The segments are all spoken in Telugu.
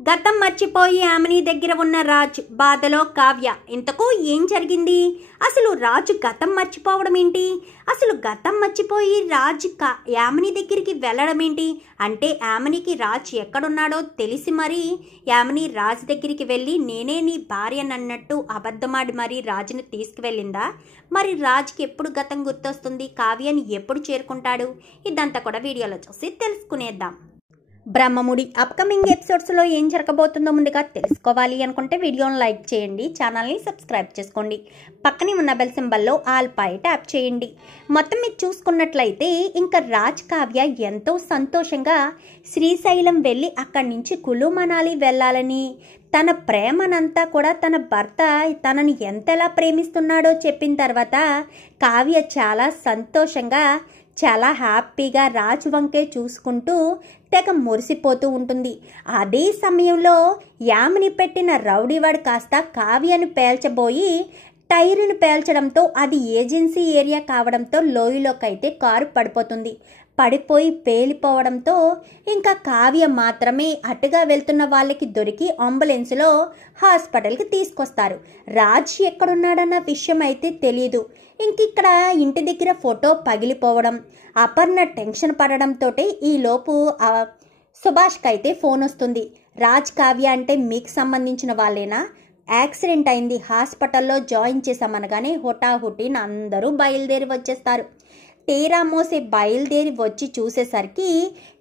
గతం మర్చిపోయి యామిని దగ్గర ఉన్న రాజ్ బాధలో కావ్య. ఇంతకు ఏం జరిగింది? అసలు రాజు గతం మర్చిపోవడం ఏంటి? అసలు గతం మర్చిపోయి రాజ్ యామిని దగ్గరికి వెళ్ళడం ఏంటి? అంటే యామినికి రాజ్ ఎక్కడున్నాడో తెలిసి మరి యామిని రాజ్ దగ్గరికి వెళ్ళి నేనే నీ భార్యనన్నట్టు అబద్ధమాడి మరి రాజుని తీసుకువెళ్ళిందా? మరి రాజ్కి ఎప్పుడు గతం గుర్తొస్తుంది? కావ్యని ఎప్పుడు చేరుకుంటాడు? ఇదంతా కూడా వీడియోలో చూసి తెలుసుకునేద్దాం. బ్రహ్మముడి అప్కమింగ్ ఎపిసోడ్స్లో ఏం జరగబోతుందో ముందుగా తెలుసుకోవాలి అనుకుంటే వీడియోని లైక్ చేయండి, ఛానల్ని సబ్స్క్రైబ్ చేసుకోండి, పక్కనే ఉన్న బెల్ సింబల్లో ఆల్ పై ట్యాప్ చేయండి. మొత్తం మీరు చూసుకున్నట్లయితే ఇంకా రాజ్ కావ్య ఎంతో సంతోషంగా శ్రీశైలం వెళ్ళి అక్కడి నుంచి కులు మనాలి వెళ్ళాలని, తన ప్రేమనంతా కూడా తన భర్త తనని ఎంతలా ప్రేమిస్తున్నాడో చెప్పిన తర్వాత కావ్య చాలా సంతోషంగా చాలా హ్యాపీగా రాజు వంకే చూసుకుంటూ తెగ మురిసిపోతూ ఉంటుంది. అదే సమయంలో యామిని పెట్టిన రౌడీవాడు కాస్త కావ్యను పేల్చబోయి టైరును పేల్చడంతో అది ఏజెన్సీ ఏరియా కావడంతో లోయలోకైతే కారు పడిపోతుంది. పడిపోయి పేలిపోవడంతో ఇంకా కావ్య మాత్రమే అటుగా వెళ్తున్న వాళ్ళకి దొరికి అంబులెన్స్లో హాస్పిటల్కి తీసుకొస్తారు. రాజ్ ఎక్కడున్నాడన్న విషయం అయితే తెలియదు. ఇంక ఇక్కడ ఇంటి దగ్గర ఫోటో పగిలిపోవడం, అపర్ణ టెన్షన్ పడడంతో ఈలోపు సుభాష్కి అయితే ఫోన్ వస్తుంది. రాజ్ కావ్య అంటే మీకు సంబంధించిన వాళ్ళేనా? యాక్సిడెంట్ అయింది, హాస్పిటల్లో జాయిన్ చేశామనగానే హుటాహుటిన అందరూ బయలుదేరి వచ్చేస్తారు. తీరా మోసే బయలుదేరి వచ్చి చూసేసరికి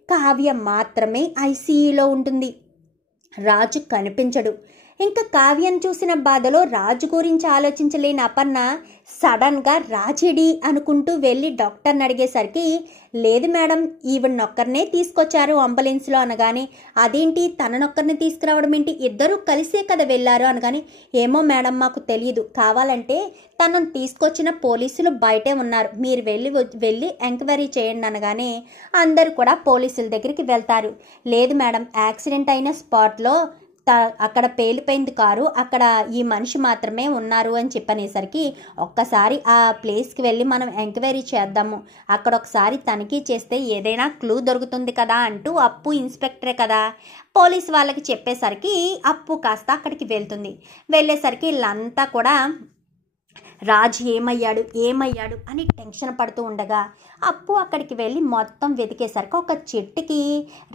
కావ్య మాత్రమే ఐసీయూలో ఉంటుంది. రాజు కనిపించడు. ఇంకా కావ్యను చూసిన బాధలో రాజు గురించి ఆలోచించలేని అపర్ణ సడన్గా రాజేడి అనుకుంటూ వెళ్ళి డాక్టర్ని అడిగేసరికి లేదు మేడం, ఈవిడనొక్కరినే తీసుకొచ్చారు అంబులెన్స్లో అనగానే అదేంటి తననొక్కరిని తీసుకురావడం ఏంటి, ఇద్దరూ కలిసే కదా వెళ్ళారు అనగానే ఏమో మేడం మాకు తెలియదు, కావాలంటే తనను తీసుకొచ్చిన పోలీసులు బయటే ఉన్నారు, మీరు వెళ్ళి ఎంక్వైరీ చేయండి అనగానే అందరూ కూడా పోలీసుల దగ్గరికి వెళ్తారు. లేదు మేడం, యాక్సిడెంట్ అయిన స్పాట్లో అక్కడ పేలిపోయింది కారు, అక్కడ ఈ మనిషి మాత్రమే ఉన్నారు అని చెప్పనేసరికి ఒక్కసారి ఆ ప్లేస్కి వెళ్ళి మనం ఎంక్వైరీ చేద్దాము, అక్కడ ఒకసారి తనిఖీ చేస్తే ఏదైనా క్లూ దొరుకుతుంది కదా అంటూ అప్పు ఇన్స్పెక్టరే కదా పోలీస్ వాళ్ళకి చెప్పేసరికి అప్పు కాస్త అక్కడికి వెళ్తుంది. వెళ్ళేసరికి వీళ్ళంతా కూడా రాజు ఏమయ్యాడు అని టెన్షన్ పడుతూ ఉండగా అప్పు అక్కడికి వెళ్ళి మొత్తం వెతికేసరికి ఒక చెట్టుకి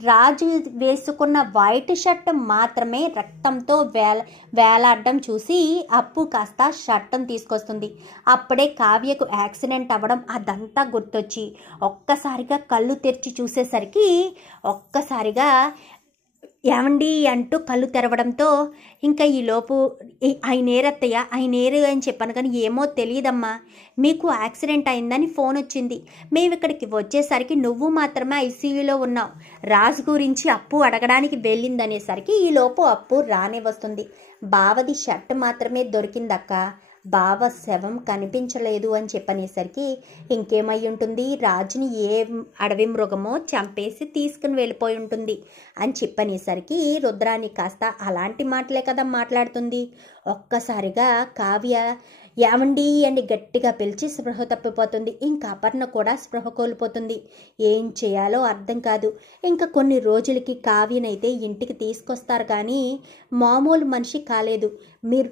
రాజు వేసుకున్న వైట్ షర్ట్ మాత్రమే రక్తంతో వేలాడడం చూసి అప్పు కాస్త షర్ట్ను తీసుకొస్తుంది. అప్పుడే కావ్యకు యాక్సిడెంట్ అవ్వడం అదంతా గుర్తొచ్చి ఒక్కసారిగా కళ్ళు తెరిచి చూసేసరికి ఒక్కసారిగా ఏమండి అంటూ కళ్ళు తెరవడంతో ఇంకా ఈలోపు అయినేరత్తయ్య అయినేరు అని చెప్పాను కానీ ఏమో తెలియదమ్మా, మీకు యాక్సిడెంట్ అయిందని ఫోన్ వచ్చింది, మేము ఇక్కడికి వచ్చేసరికి నువ్వు మాత్రమే ఐసీయూలో ఉన్నావు, రాజు గురించి అప్పు అడగడానికి వెళ్ళిందనేసరికి ఈలోపు అప్పు రానే వస్తుంది. బావది షర్ట్ మాత్రమే దొరికిందక్క, బావ శవం కనిపించలేదు అని చెప్పనేసరికి ఇంకేమై ఉంటుంది, రాజుని ఏ అడవి మృగమో చంపేసి తీసుకుని వెళ్ళిపోయి ఉంటుంది అని చెప్పనేసరికి రుద్రాని కాస్త అలాంటి మాటలే కదా మాట్లాడుతుంది. ఒక్కసారిగా కావ్య ఏమండి అని గట్టిగా పిలిచి స్పృహ తప్పిపోతుంది. ఇంకా అపర్ణ కూడా స్పృహ కోల్పోతుంది. ఏం చేయాలో అర్థం కాదు. ఇంకా కొన్ని రోజులకి కావ్యనైతే ఇంటికి తీసుకొస్తారు కానీ మామూలు మనిషి కాలేదు.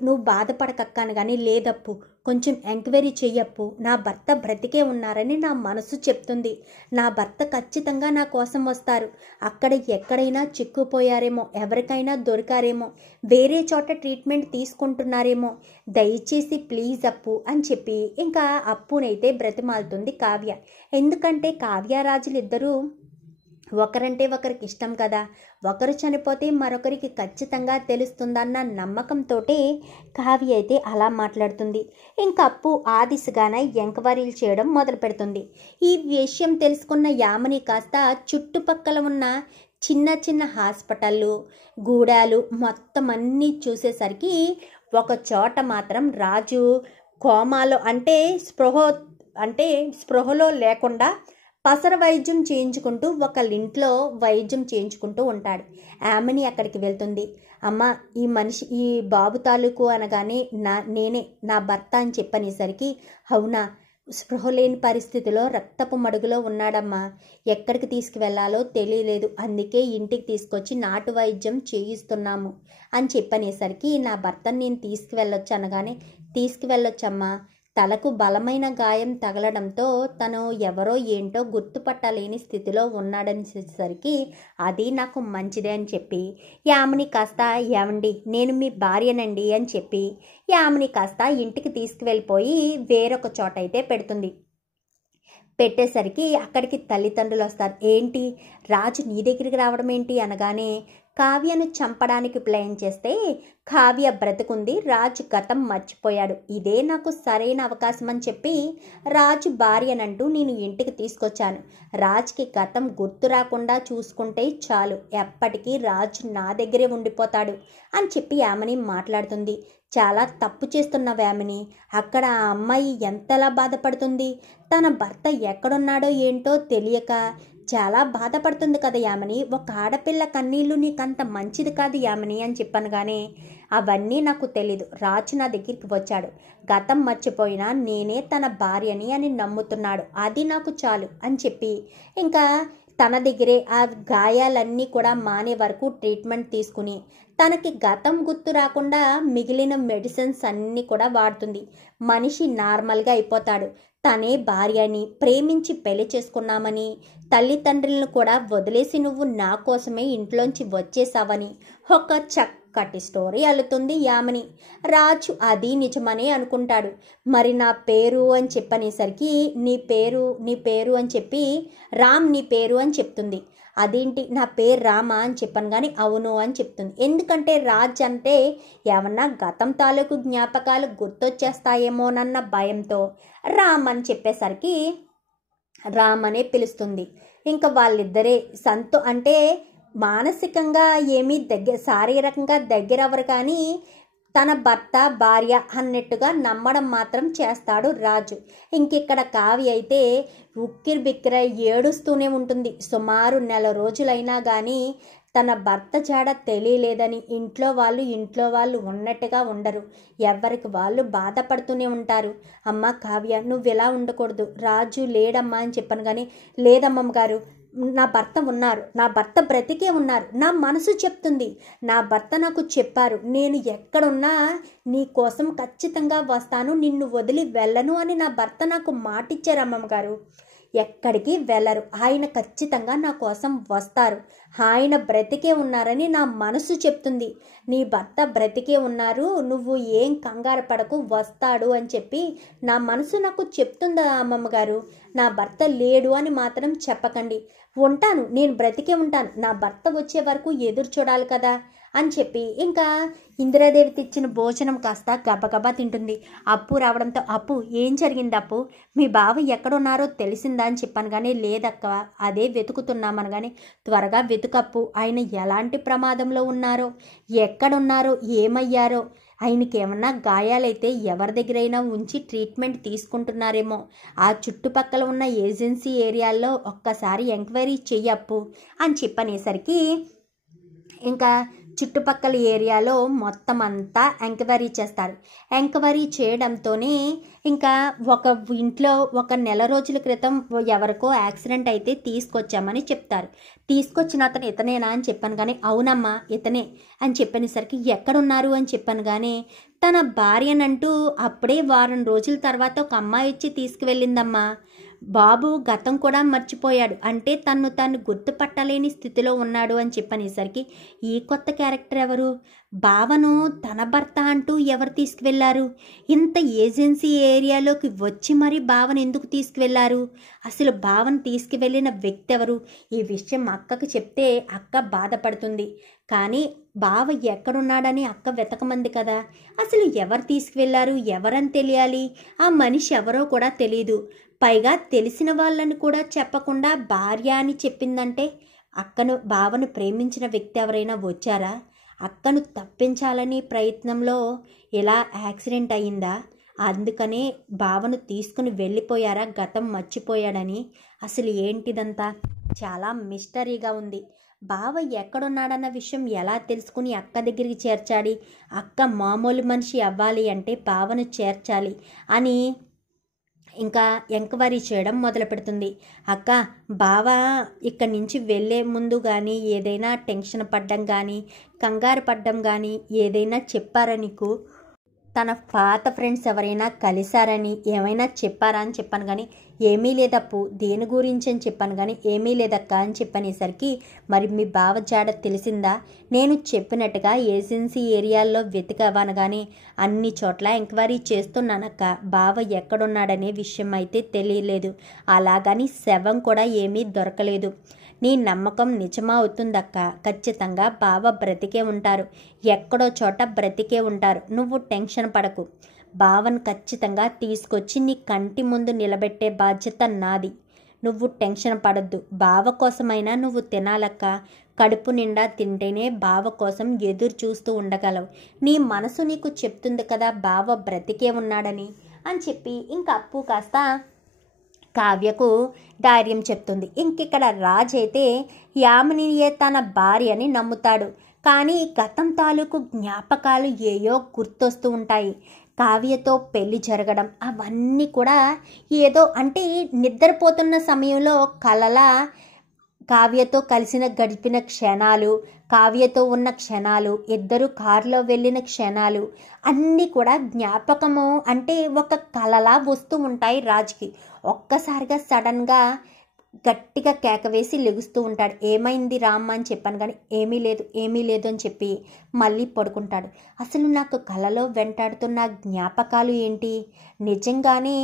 నువ్వు బాధపడకక్కను కానీ లేదప్పు, కొంచెం ఎంక్వైరీ చెయ్యప్పు, నా భర్త బ్రతికే ఉన్నారని నా మనసు చెప్తుంది, నా భర్త ఖచ్చితంగా నా కోసం వస్తారు, అక్కడ ఎక్కడైనా చిక్కుపోయారేమో, ఎవరికైనా దొరికారేమో, వేరే చోట ట్రీట్మెంట్ తీసుకుంటున్నారేమో, దయచేసి ప్లీజ్ అప్పు అని చెప్పి ఇంకా అప్పునైతే బ్రతిమాలుతుంది కావ్య. ఎందుకంటే కావ్యరాజులు ఇద్దరూ ఒకరంటే ఒకరికి ఇష్టం కదా, ఒకరు చనిపోతే మరొకరికి ఖచ్చితంగా తెలుస్తుందన్న నమ్మకంతో కావ్య అయితే అలా మాట్లాడుతుంది. ఇంకా అప్పు ఆ దిశగానే ఎంక్వైరీలు చేయడం మొదలు పెడుతుంది. ఈ విషయం తెలుసుకున్న యామిని కాస్త చుట్టుపక్కల ఉన్న చిన్న చిన్న హాస్పిటళ్ళు గూడాలు మొత్తం అన్నీ చూసేసరికి ఒక చోట మాత్రం రాజు కోమాలో స్పృహలో లేకుండా పసర వైద్యం చేయించుకుంటూ ఒకళ్ళింట్లో వైద్యం చేయించుకుంటూ ఉంటాడు. ఆమెని అక్కడికి వెళ్తుంది. అమ్మ ఈ బాబు తాలూకు అనగానే నేనే నా భర్త అని చెప్పనేసరికి అవునా స్పృహ లేని పరిస్థితిలో రక్తపు మడుగులో ఉన్నాడమ్మా. ఎక్కడికి తీసుకువెళ్లాలో తెలియలేదు, అందుకే ఇంటికి తీసుకొచ్చి నాటు వైద్యం చేయిస్తున్నాము అని చెప్పనేసరికి నా భర్తను నేను తీసుకువెళ్ళొచ్చు అనగానే, తీసుకువెళ్ళొచ్చమ్మా, తలకు బలమైన గాయం తగలడంతో తను ఎవరో ఏంటో గుర్తుపట్టలేని స్థితిలో ఉన్నాడనేసరికి అది నాకు మంచిదే అని చెప్పి యామిని కాస్త, ఏమండి నేను మీ భార్యనండి అని చెప్పి యామిని కాస్త ఇంటికి తీసుకువెళ్ళిపోయి వేరొక చోట అయితే పెడుతుంది. పెట్టేసరికి అక్కడికి తల్లిదండ్రులు వస్తారు. ఏంటి రాజు నీ దగ్గరికి రావడం ఏంటి అనగానే, కావ్యను చంపడానికి ప్లాన్ చేస్తే కావ్య బ్రతుకుంది, రాజు గతం మర్చిపోయాడు, ఇదే నాకు సరైన అవకాశం అని చెప్పి రాజు భార్యనంటూ నేను ఇంటికి తీసుకొచ్చాను. రాజుకి గతం గుర్తు రాకుండా చూసుకుంటే చాలు, ఎప్పటికీ రాజు నా దగ్గరే ఉండిపోతాడు అని చెప్పి యామిని మాట్లాడుతుంది. చాలా తప్పు చేస్తున్నావు యామిని, అక్కడ ఆ అమ్మాయి ఎంతలా బాధపడుతుంది, తన భర్త ఎక్కడున్నాడో ఏంటో తెలియక చాలా బాధపడుతుంది కదా యామిని, ఒక ఆడపిల్ల కన్నీళ్ళు నీకంత మంచిది కాదు యామిని అని చెప్పాను. కానీ అవన్నీ నాకు తెలీదు, రాజు నా దగ్గరికి వచ్చాడు, గతం మర్చిపోయినా నేనే తన భార్యని అని నమ్ముతున్నాడు, అది నాకు చాలు అని చెప్పి ఇంకా తన దగ్గరే ఆ గాయాలన్నీ కూడా మానే వరకు ట్రీట్మెంట్ తీసుకుని తనకి గతం గుర్తు రాకుండా మిగిలిన మెడిసిన్స్ అన్నీ కూడా వాడుతుంది. మనిషి నార్మల్గా అయిపోతాడు. తనే భార్యని ప్రేమించి పెళ్లి చేసుకున్నామని, తల్లిదండ్రులను కూడా వదిలేసి నువ్వు నా కోసమే ఇంట్లోంచి వచ్చేసావని ఒక చక్కటి స్టోరీ అల్లుతుంది యామిని. రాజు అది నిజమనే అనుకుంటాడు. మరి నా పేరు అని చెప్పనేసరికి నీ పేరు అని చెప్పి రామ్ నీ పేరు అని చెప్తుంది. అదేంటి నా పేరు రామా అని చెప్పాను. కానీ అవును అని చెప్తుంది. ఎందుకంటే రాజ్ అంటే ఏమన్నా గతం తాలూకు జ్ఞాపకాలు గుర్తొచ్చేస్తాయేమోనన్న భయంతో రామ్ అని చెప్పేసరికి రామ్ అనే పిలుస్తుంది. ఇంకా వాళ్ళిద్దరే అంటే మానసికంగా ఏమీ శారీరకంగా దగ్గర అవ్వరు, కానీ తన భర్త భార్య అన్నట్టుగా నమ్మడం మాత్రం చేస్తాడు రాజు. ఇంకిక్కడ కావ్య అయితే ఉక్కిరి బిక్కిరై ఏడుస్తూనే ఉంటుంది. సుమారు నెల రోజులైనా కానీ తన భర్త జాడ తెలియలేదని ఇంట్లో వాళ్ళు ఉన్నట్టుగా ఉండరు, ఎవరికి వాళ్ళు బాధపడుతూనే ఉంటారు. అమ్మ కావ్య నువ్వు ఇలా ఉండకూడదు, రాజు లేడమ్మా అని చెప్పాను. కానీ లేదమ్మమ్మ గారు, నా భర్త ఉన్నారు, నా భర్త బ్రతికే ఉన్నారు, నా మనసు చెప్తుంది, నా భర్త నాకు చెప్పారు, నేను ఎక్కడున్నా నీ కోసం ఖచ్చితంగా వస్తాను, నిన్ను వదిలి వెళ్ళను అని నా భర్త నాకు మాటిచ్చారు అమ్మమ్మ గారు. ఎక్కడికి వెళ్ళరు, ఆయన ఖచ్చితంగా నా కోసం వస్తారు, ఆయన బ్రతికే ఉన్నారని నా మనసు చెప్తుంది, నీ భర్త బ్రతికే ఉన్నారు, నువ్వు ఏం కంగారు పడకు, వస్తాడు అని చెప్పి నా మనసు నాకు చెప్తుందా అమ్మమ్మ గారు. నా భర్త లేడు అని మాత్రం చెప్పకండి, ఉంటాను, నేను బ్రతికే ఉంటాను, నా భర్త వచ్చే వరకు ఎదురు చూడాలి కదా అని చెప్పి ఇంకా ఇందిరాదేవి తెచ్చిన భోజనం కాస్త గబగబా తింటుంది. అప్పు రావడంతో, అప్పు ఏం జరిగింది అప్పు, మీ బావ ఎక్కడున్నారో తెలిసిందా అని చెప్పాను. కానీ లేదక్క, అదే వెతుకుతున్నామని. కానీ త్వరగా వెతుకప్పు, ఆయన ఎలాంటి ప్రమాదంలో ఉన్నారో, ఎక్కడున్నారో, ఏమయ్యారో, ఆయనకి ఏమన్నా గాయాలైతే ఎవరి దగ్గరైనా ఉంచి ట్రీట్మెంట్ తీసుకుంటున్నారేమో, ఆ చుట్టుపక్కల ఉన్న ఏజెన్సీ ఏరియాల్లో ఒక్కసారి ఎంక్వైరీ చెయ్యప్పు అని చెప్పనేసరికి ఇంకా చుట్టుపక్కల ఏరియాలో మొత్తం అంతా ఎంక్వైరీ చేస్తారు. ఎంక్వైరీ చేయడంతోనే ఇంకా ఒక ఇంట్లో ఒక నెల రోజుల క్రితం ఎవరికో యాక్సిడెంట్ అయితే తీసుకొచ్చామని చెప్తారు. తీసుకొచ్చిన అతను ఇతనేనా అని చెప్పాను. కానీ అవునమ్మా ఇతనే అని చెప్పనేసరికి ఎక్కడున్నారు అని చెప్పాను. కానీ తన భార్యనంటూ అప్పుడే వారం రోజుల తర్వాత ఒక అమ్మాయి వచ్చి తీసుకువెళ్ళిందమ్మా. బాబు గతం కూడా మర్చిపోయాడు, అంటే తను గుర్తుపట్టలేని స్థితిలో ఉన్నాడు అని చెప్పనేసరికి ఈ కొత్త క్యారెక్టర్ ఎవరు, బావను తన భర్త అంటూ ఎవరు తీసుకువెళ్ళారు, ఇంత ఏజెన్సీ ఏరియాలోకి వచ్చి మరి బావను ఎందుకు తీసుకువెళ్ళారు, అసలు బావను తీసుకువెళ్ళిన వ్యక్తి ఎవరు, ఈ విషయం అక్కకు చెప్తే అక్క బాధపడుతుంది. కానీ బావ ఎక్కడున్నాడని అక్క వెతకమంది కదా, అసలు ఎవరు తీసుకువెళ్ళారు, ఎవరని తెలియాలి, ఆ మనిషి ఎవరో కూడా తెలియదు, పైగా తెలిసిన వాళ్ళని కూడా చెప్పకుండా భార్య అని చెప్పిందంటే బావను ప్రేమించిన వ్యక్తి ఎవరైనా వచ్చారా, అక్కను తప్పించాలని ప్రయత్నంలో ఇలా యాక్సిడెంట్ అయిందా, అందుకనే బావను తీసుకుని వెళ్ళిపోయారా గతం మర్చిపోయాడని, అసలు ఏంటిదంతా చాలా మిస్టరీగా ఉంది. బావ ఎక్కడున్నాడన్న విషయం ఎలా తెలుసుకుని అక్క దగ్గరికి చేర్చాలి, అక్క మామూలు మనిషి అవ్వాలి అంటే బావను చేర్చాలి అని ఇంకా ఎంక్వైరీ చేయడం మొదలు పెడుతుంది. అక్క, బావ ఇక్కడి నుంచి వెళ్ళే ముందు కానీ ఏదైనా టెన్షన్ పడ్డం కానీ కంగారు పడ్డం కానీ ఏదైనా చెప్పారా నీకు? తన పాత ఫ్రెండ్స్ ఎవరైనా కలిశారని ఏమైనా చెప్పారా అని చెప్పాను కానీ ఏమీ లేదప్పు, దేని గురించి అని చెప్పాను కానీ ఏమీ లేదక్క అని చెప్పనేసరికి మరి మీ బావ జాడ తెలిసిందా? నేను చెప్పినట్టుగా ఏజెన్సీ ఏరియాల్లో వెతికవనగానే అన్ని చోట్ల ఎంక్వైరీ చేస్తున్నానక్క, బావ ఎక్కడున్నాడనే విషయం అయితే తెలియలేదు, అలాగని శవం కూడా ఏమీ దొరకలేదు. నీ నమ్మకం నిజమా అవుతుందక్క, ఖచ్చితంగా బావ బ్రతికే ఉంటారు, ఎక్కడో చోట బ్రతికే ఉంటారు, నువ్వు టెన్షన్ పడకు, బావను ఖచ్చితంగా తీసుకొచ్చి నీ కంటి ముందు నిలబెట్టే బాధ్యత నాది, నువ్వు టెన్షన్ పడొద్దు, బావ కోసమైనా నువ్వు తినాలక్క, కడుపు నిండా తింటేనే బావ కోసం ఎదురు చూస్తూ ఉండగలవు, నీ మనసు నీకు చెప్తుంది కదా బావ బ్రతికే ఉన్నాడని అని చెప్పి ఇంక అప్పు కాస్త కావ్యకు ధైర్యం చెప్తుంది. ఇంకిక్కడ రాజ్ అయితే యామినియే తన భార్యని నమ్ముతాడు, కానీ గతం తాలూకు జ్ఞాపకాలు ఏయో గుర్తొస్తూ ఉంటాయి. కావ్యతో పెళ్లి జరగడం అవన్నీ కూడా ఏదో అంటే నిద్రపోతున్న సమయంలో కలలా కావ్యతో గడిపిన క్షణాలు, కావ్యతో ఉన్న క్షణాలు, ఇద్దరు కారులో వెళ్ళిన క్షణాలు అన్నీ కూడా జ్ఞాపకము అంటే ఒక కలలా వస్తూ ఉంటాయి రాజ్కి. ఒక్కసారిగా సడన్గా గట్టిగా కేక వేసి లెగుస్తూ ఉంటాడు. ఏమైంది రామ్మ అని చెప్పాను కానీ ఏమీ లేదు అని చెప్పి మళ్ళీ పడుకుంటాడు. అసలు నాకు కలలో వెంటాడుతున్న జ్ఞాపకాలు ఏంటి? నిజంగానే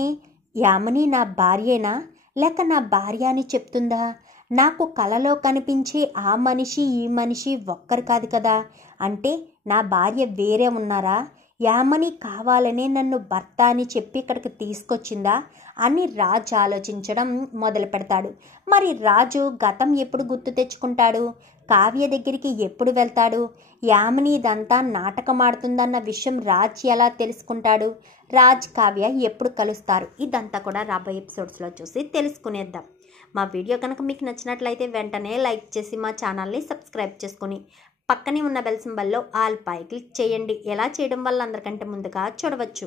యామిని నా భార్యేనా లేక నా భార్య అని చెప్తుందా? నాకు కలలో కనిపించే ఆ మనిషి ఈ మనిషి ఒక్కరు కాదు కదా, అంటే నా భార్య వేరే ఉన్నారా? యామిని కావాలనే నన్ను భర్త అని చెప్పి ఇక్కడికి తీసుకొచ్చిందా అని రాజ్ ఆలోచించడం మొదలు పెడతాడు. మరి రాజు గతం ఎప్పుడు గుర్తు తెచ్చుకుంటాడు? కావ్య దగ్గరికి ఎప్పుడు వెళ్తాడు? యామిని ఇదంతా నాటకం ఆడుతుందన్న విషయం రాజ్ ఎలా తెలుసుకుంటాడు? రాజ్ కావ్య ఎప్పుడు కలుస్తారు? ఇదంతా కూడా రాబోయే ఎపిసోడ్స్లో చూసి తెలుసుకునేద్దాం. మా వీడియో కనుక మీకు నచ్చినట్లయితే వెంటనే లైక్ చేసి మా ఛానల్ని సబ్స్క్రైబ్ చేసుకుని పక్కనే ఉన్న బెల్ సింబల్లో ఆల్ పై క్లిక్ చేయండి. ఎలా చేయడం వల్ల అందరికంటే ముందుగా చూడవచ్చు.